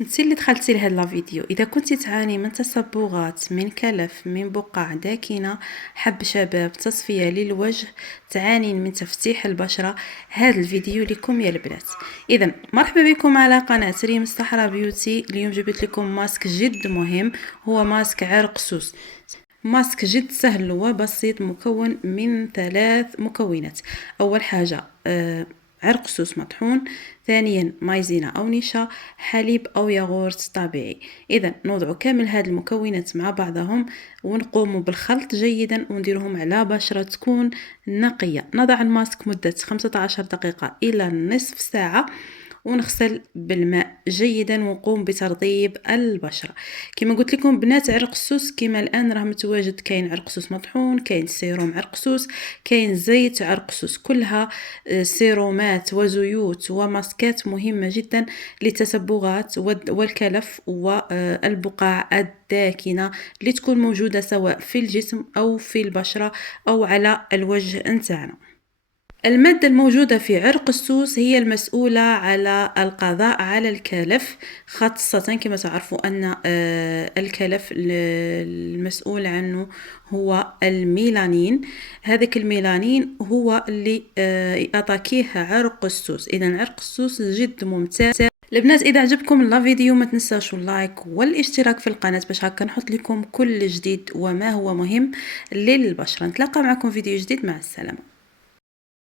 انتي اللي دخلتي لهاد لا فيديو، اذا كنتي تعاني من تصبغات، من كلف، من بقع داكنه، حب شباب، تصفيه للوجه، تعاني من تفتيح البشره، هاد الفيديو لكم يا البنات. اذا مرحبا بكم على قناه ريم الصحراء بيوتي. اليوم جبت لكم ماسك جد مهم، هو ماسك عرق سوس. ماسك جد سهل وبسيط، مكون من 3 مكونات. اول حاجه عرق سوس مطحون، ثانيا مايزينا او نشا، حليب او ياغورت طبيعي. اذا نوضع كامل هاد المكونات مع بعضهم ونقوم بالخلط جيدا ونديرهم على بشرة تكون نقية. نضع الماسك مدة 15 دقيقة الى نصف ساعة ونغسل بالماء جيدا ونقوم بترطيب البشره. كما قلت لكم بنات، عرق السوس كما الان راه متواجد، كاين عرق سوس مطحون، كاين سيروم عرق سوس، كاين زيت عرق سوس، كلها سيرومات وزيوت وماسكات مهمه جدا للتصبغات والكلف والبقع الداكنه اللي تكون موجوده سواء في الجسم او في البشره او على الوجه نتاعنا. المادة الموجودة في عرق السوس هي المسؤولة على القضاء على الكلف، خاصة كما تعرفوا أن الكلف المسؤول عنه هو الميلانين. هذاك الميلانين هو اللي يأتاكيه عرق السوس. إذا عرق السوس جد ممتاز. البنات اذا عجبكم لا فيديو ما تنساوش اللايك والاشتراك في القناه باش هكا نحط لكم كل جديد وما هو مهم للبشره. نتلاقى معكم فيديو جديد، مع السلامه.